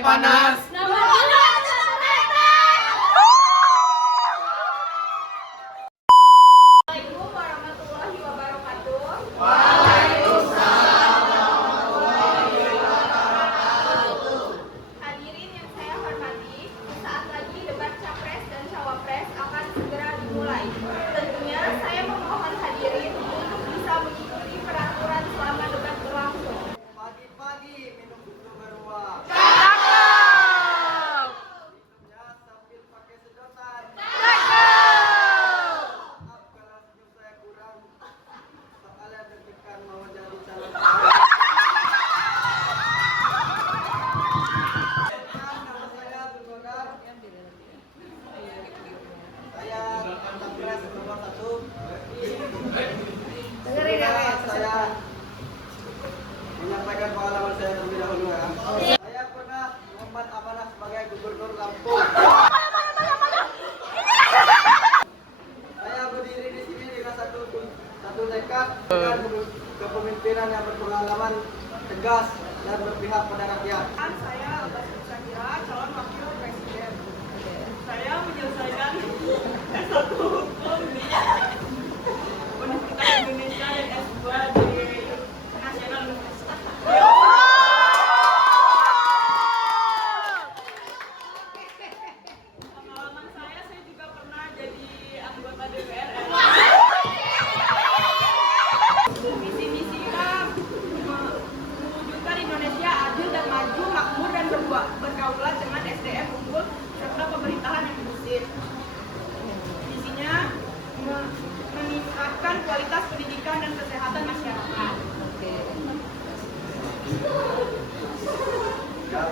mulai panas. Assalamualaikum warahmatullahi wabarakatuh. Waalaikumsalam. Hadirin yang saya hormati, saat lagi debat Capres dan Cawapres akan segera dimulai. Tentunya saya memohon hadirin untuk bisa mengikuti peraturan selama debat berlangsung. Pagi-pagi minum susu beruang. Minumnya sambil pakai sedotan. Maaf kalau senyum saya kurang. Soalnya deg-degan mau jadi calon. Nama saya Zulkodar. Saya Capres nomor 1. Saya menyampaikan pengalaman saya terlebih dahulu ya. Saya pernah mengemban amanah sebagai gubernur Lampung. Saya berdiri di sini dengan satu tekad dengan kepemimpinan yang berpengalaman, tegas dan berpihak pada rakyat. Saya Abbas Syakira, calon wakil presiden. Saya menyelesaikan S1 Hukum di Universitas Indonesia dan S2 di Nasional Universitas. Pengalaman saya juga pernah jadi anggota DPR RI. Visi-misi kita mewujudkan Indonesia adil dan maju, makmur dan berdaulat dengan SDM unggul serta pemerintahan yang bersih. Visinya meningkatkan kualitas pendidikan dan kesehatan masyarakat.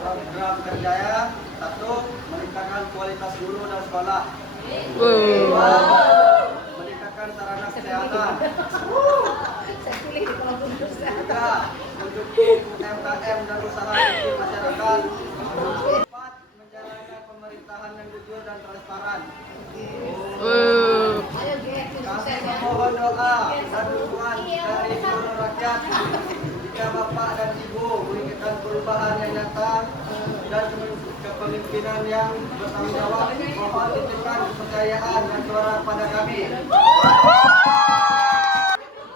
Program kerjanya 1. Meningkatkan kualitas guru dan sekolah. 2. Meningkatkan sarana kesehatan. 3. Mendukung UMKM dan usaha kecil masyarakat. 4. Menjalankan pemerintahan yang jujur dan transparan. Kami memohon doa dan dukungan dari seluruh rakyat jika Bapak dan Ibu menginginkan perubahan yang nyata dan kepemimpinan yang bertanggung jawab. Mohon titipkan kepercayaan dan suara pada kami.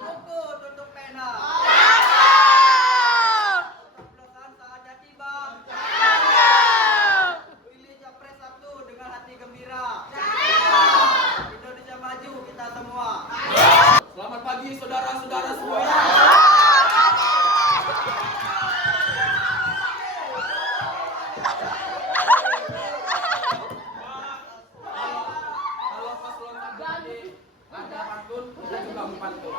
Buku tutup pena. Coblosan saatnya tiba. Pilih Capres 1 dengan hati gembira. Indonesia maju kita semua. Selamat pagi saudara-saudara semuanya. Kalau paslon tadi ada pantun, kita juga mempantun.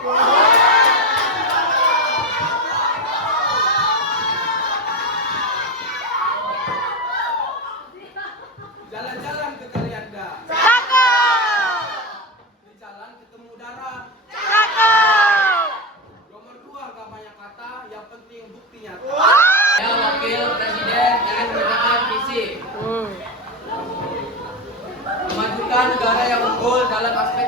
Jalan-jalan ke Kalianda. Di jalan ketemu darat. Nomor 2 gak banyak kata, yang penting bukti nyata. Saya wakil presiden ingin menyampaikan visi memajukan negara yang unggul dalam aspek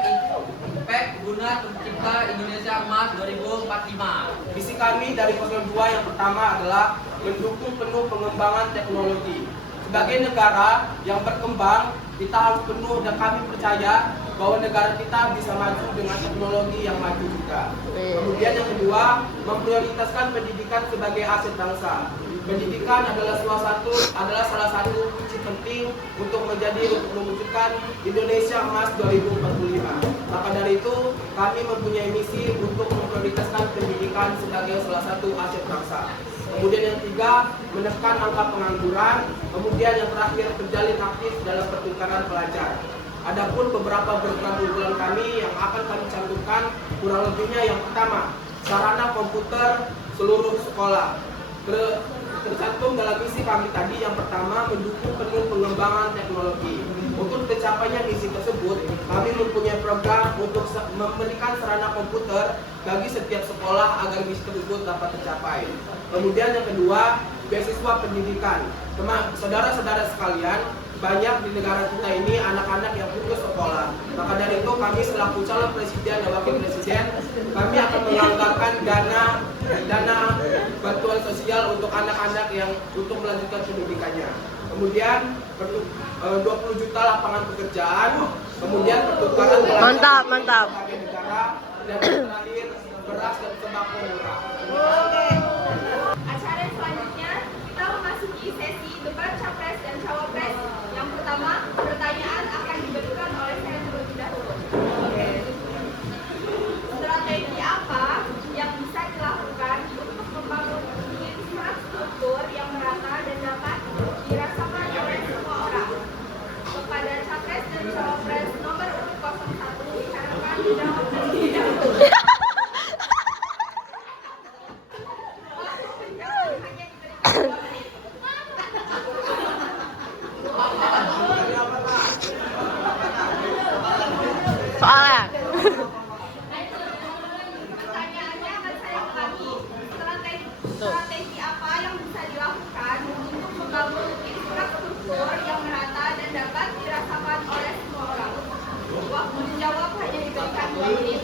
impact guna tercipta Indonesia Emas 2045. Visi kami dari paslon 2 yang pertama adalah mendukung penuh pengembangan teknologi. Sebagai negara yang berkembang, kita harus penuh dan kami percaya bahwa negara kita bisa maju dengan teknologi yang maju juga. Kemudian yang kedua, memprioritaskan pendidikan sebagai aset bangsa. Pendidikan adalah salah satu kunci penting untuk mewujudkan Indonesia Emas 2045. Maka dari itu, kami mempunyai misi untuk memprioritaskan pendidikan sebagai salah satu aset bangsa. Kemudian yang ketiga, menekan angka pengangguran. Kemudian yang terakhir, terjalin aktif dalam pertukaran pelajar. Adapun beberapa program unggulan kami yang akan kami cantumkan, kurang lebihnya yang pertama, sarana komputer seluruh sekolah. Tercantum dalam misi kami tadi yang pertama, mendukung penuh pengembangan teknologi. Untuk tercapainya misi tersebut, kami mempunyai program untuk memberikan sarana komputer bagi setiap sekolah agar misi tersebut dapat tercapai. Kemudian yang kedua, beasiswa pendidikan. Saudara-saudara sekalian, banyak di negara kita ini anak-anak yang putus sekolah. Maka dari itu kami selaku calon presiden dan wakil presiden, kami akan menganggarkan dana bantuan sosial untuk anak-anak yang untuk melanjutkan pendidikannya. Kemudian 20 juta lapangan pekerjaan, kemudian pertukaran Mantap, mantap. sebagai negara, dan terakhir beras dan sembako murah. Acara selanjutnya kita memasuki sesi debat capres dan cawapres. Yang pertama, pertanyaan akan diberikan oleh saya terlebih dahulu. Strategi apa yang bisa dilakukan untuk membangun infrastruktur yang merata dan dapat dirasakan oleh semua orang? Kepada capres dan cawapres nomor urut 01 diharapkan dijawab terlebih dahulu. Soalnya Pertanyaannya akan saya ulangi. Strategi apa yang bisa dilakukan untuk membangun infrastruktur yang merata dan dapat dirasakan oleh semua orang? Waktu menjawab hanya diberikan 2 menit.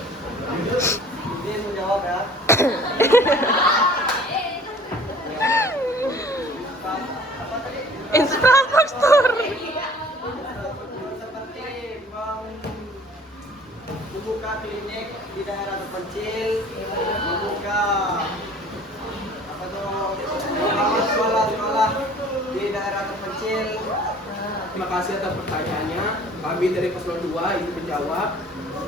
Ini menjawab ya. Apa tadi? infrastruktur. Seperti membuka klinik di daerah terpencil, membuka apa tuh sekolah-sekolah di daerah terpencil. Terima kasih atas pertanyaannya. Kami dari paslon 2 ini menjawab.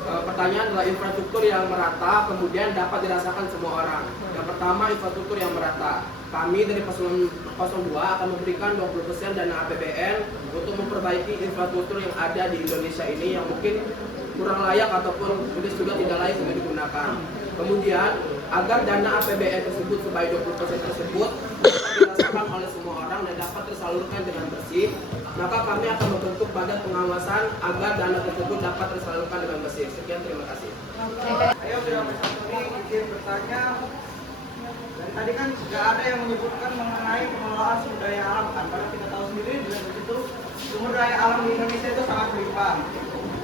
Pertanyaan adalah infrastruktur yang merata kemudian dapat dirasakan semua orang. Yang pertama, infrastruktur yang merata. Kami dari paslon 2 akan memberikan 20% dana APBN untuk memperbaiki infrastruktur yang ada di Indonesia ini yang mungkin kurang layak ataupun sudah tidak layak untuk digunakan. Kemudian, agar dana APBN tersebut sebagai 20% tersebut dapat dirasakan oleh semua orang dan dapat tersalurkan dengan bersih, maka kami akan membentuk badan pengawasan agar dana tersebut dapat tersalurkan dengan bersih. Sekian, terima kasih. Ayo sudah bersatu nih, izin bertanya. Dan tadi kan nggak ada yang menyebutkan mengenai pengelolaan sumber daya alam kan, karena kita tahu sendiri di situ sumber daya alam di Indonesia itu sangat berlimpah.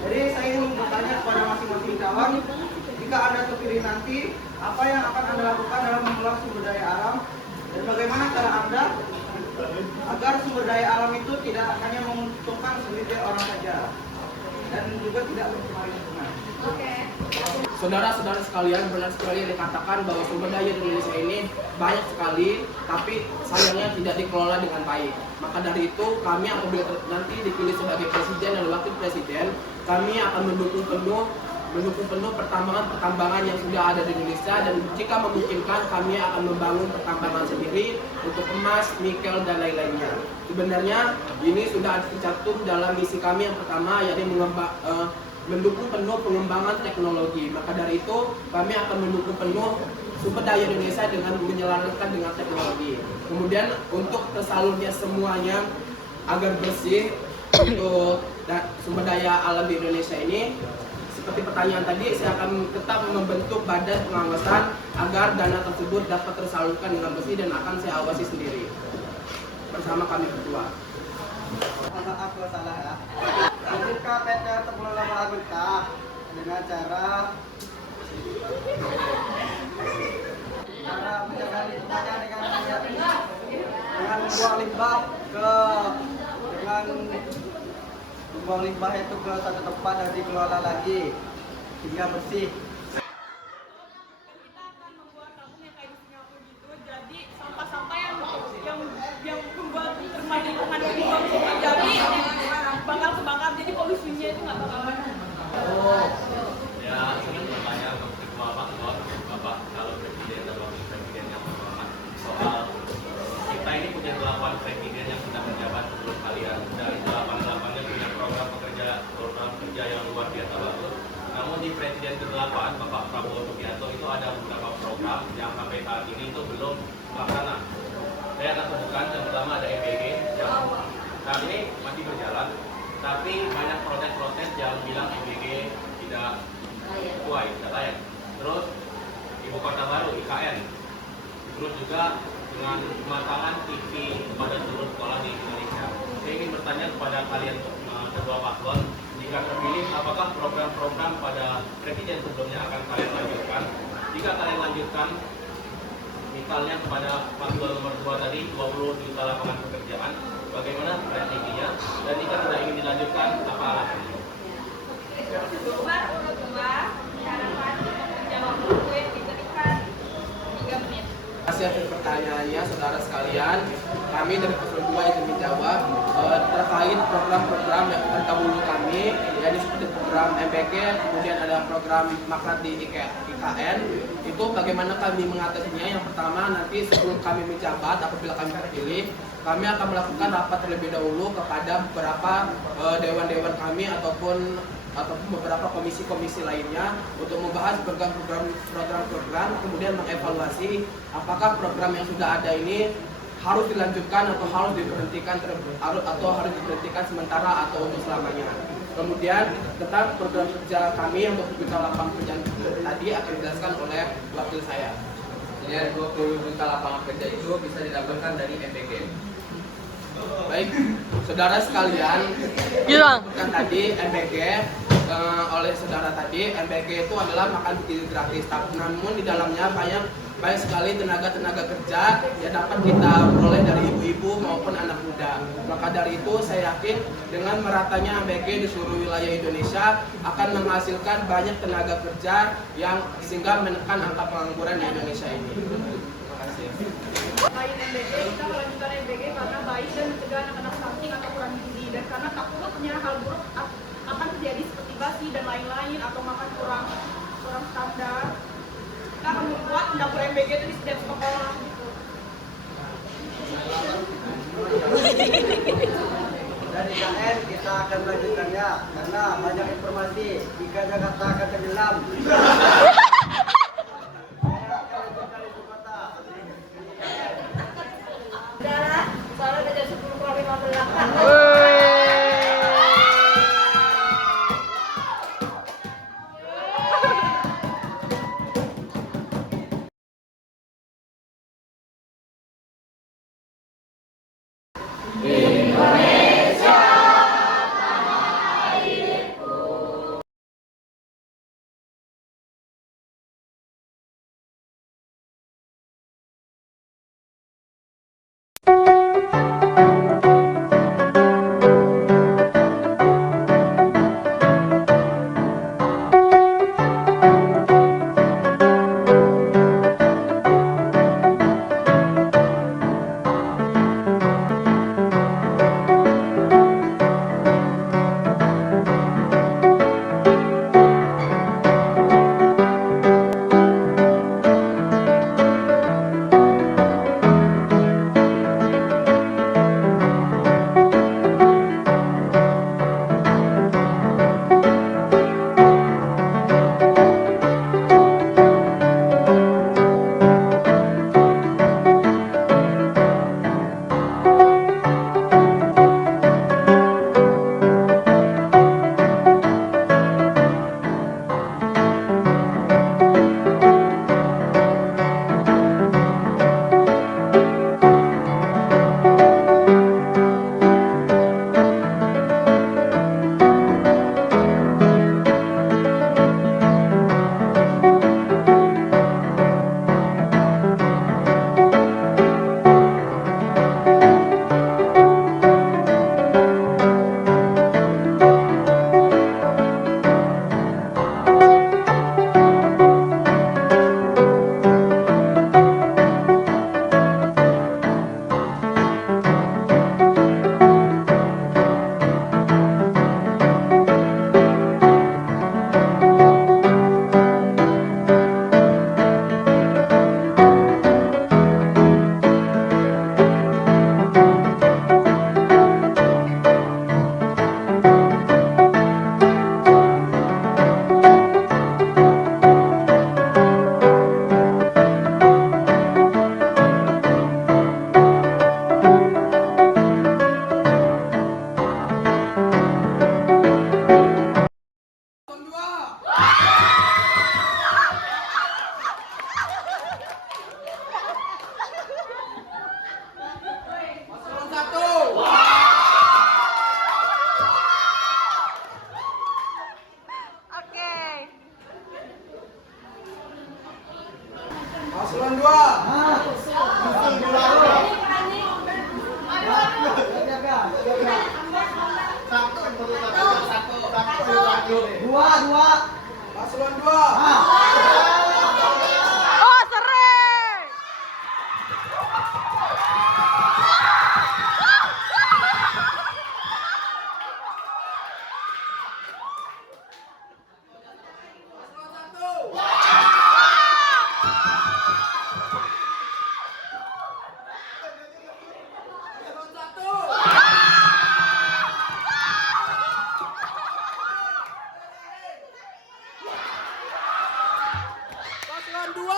Jadi saya ingin bertanya kepada masing-masing calon, jika Anda terpilih nanti, apa yang akan Anda lakukan dalam mengelola sumber daya alam dan bagaimana cara Anda agar sumber daya alam itu tidak hanya menguntungkan segelintir orang saja dan juga tidak mencemari lingkungan. Saudara-saudara sekalian, benar sekali yang dikatakan bahwa sumber daya di Indonesia ini banyak sekali, tapi sayangnya tidak dikelola dengan baik. Maka dari itu, kami apabila nanti dipilih sebagai presiden dan wakil presiden, kami akan mendukung penuh pertambangan yang sudah ada di Indonesia, dan jika memungkinkan kami akan membangun pertambangan sendiri untuk emas, nikel, dan lain-lainnya. Sebenarnya ini sudah tercantum dalam misi kami yang pertama, yaitu mendukung penuh pengembangan teknologi. Maka dari itu kami akan mendukung penuh sumber daya Indonesia dengan menyelaraskan dengan teknologi. Kemudian untuk tersalurnya semuanya agar bersih untuk sumber daya alam di Indonesia ini, seperti pertanyaan tadi, saya akan tetap membentuk badan pengawasan agar dana tersebut dapat tersalurkan dengan bersih dan akan saya awasi sendiri bersama kami berdua. Maaf kalau salah ya. Jika PT pengelola mentah dengan cara menjaga lingkungannya dengan membuang limbah itu ke satu tempat dan dikelola lagi hingga bersih. Kita akan membuat tabung yang kayak di Singapura gitu. Jadi sampah-sampah yang membuat rumah lingkungan itu jadi bakal kebakar. Jadi polusinya itu nggak bakalan. Ya, senang bertanya Bapak kalau presiden dan wakil presiden yang pertama soal kita ini punya 8 presiden yang sudah menjabat sebelum kalian, dan 8-8-nya punya program kerja yang luar biasa bagus. Namun di presiden ke-8 Bapak Prabowo Subianto itu ada beberapa program yang sampai saat ini itu belum terlaksana. Saya akan sebutkan yang pertama ada MBG yang saat ini masih berjalan, tapi banyak protes-protes yang bilang MBG tidak sesuai, tidak layak. Terus Ibu Kota Baru IKN, terus juga dengan pemasangan TV kepada seluruh sekolah di Indonesia. Saya ingin bertanya bertanya kepada kalian kedua paslon, jika terpilih apakah program-program pada presiden sebelumnya akan kalian lanjutkan? Jika kalian lanjutkan, misalnya kepada paslon nomor 2 tadi 20 juta lapangan pekerjaan, bagaimana strateginya? Dan jika tidak ingin dilanjutkan, apa alasannya? Jawaban urut 2, diharapkan untuk menjawab gue diberikan 3 menit. Terima kasih atas pertanyaannya, saudara sekalian. Kami dari paslon 2 yang menjawab terkait program-program yang terdahulu kami, yaitu seperti program MPK, kemudian ada program Makrad di IKN. Itu bagaimana kami mengatasinya? Yang pertama, nanti sebelum kami menjabat, apabila kami terpilih, kami akan melakukan rapat terlebih dahulu kepada beberapa dewan-dewan kami ataupun beberapa komisi-komisi lainnya untuk membahas program-program, kemudian mengevaluasi apakah program yang sudah ada ini harus dilanjutkan atau harus diberhentikan sementara atau untuk selamanya. Kemudian tentang program kerja kami yang 20 juta lapangan kerja tadi akan dijelaskan oleh wakil saya. Jadi ada 20 juta lapangan kerja itu bisa didapatkan dari MPK. Baik, saudara sekalian, Jurang. bukan tadi MBG oleh saudara tadi, MBG itu adalah makan gizi gratis. Namun di dalamnya banyak sekali tenaga kerja yang dapat kita peroleh dari ibu-ibu maupun anak muda. Maka dari itu saya yakin dengan meratanya MBG di seluruh wilayah Indonesia akan menghasilkan banyak tenaga kerja yang sehingga menekan angka pengangguran di Indonesia ini. Terima kasih. Selain MBG, kita melanjutkan MBG karena baik dan mencegah anak-anak stunting atau kurang gizi, dan karena takutnya hal buruk akan terjadi seperti basi dan lain-lain atau makan kurang standar. Kita akan membuat dapur MBG itu di setiap sekolah gitu. Dan IKN kita akan melanjutkannya karena banyak informasi jika Jakarta akan tenggelam. Saudara, soalnya udah jam 10:15 kan? Dua. Paslon 2. Oh, sering. Paslon 2.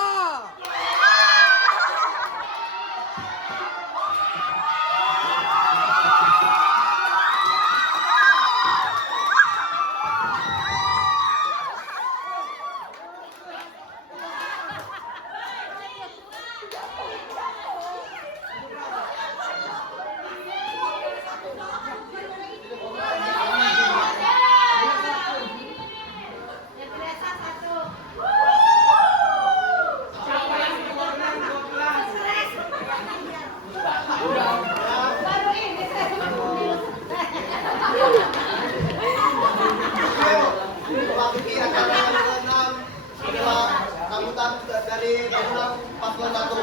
Memasuki acara yang ke-6 adalah sambutan dari pemenang paslon 1.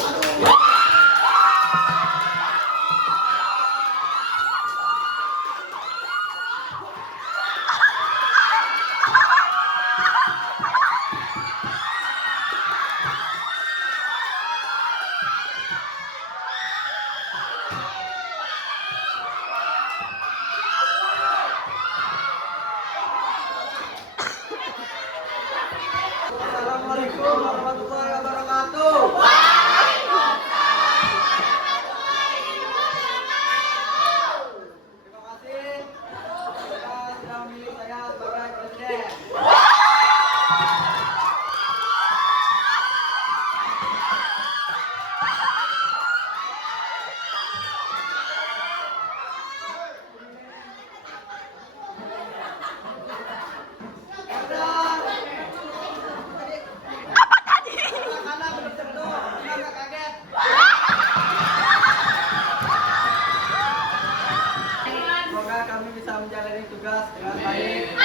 Assalamualaikum warahmatullahi wabarakatuh. Terima kasih. Kita sudah memilih saya sebagai presiden. Semoga kami bisa menjalani tugas dengan baik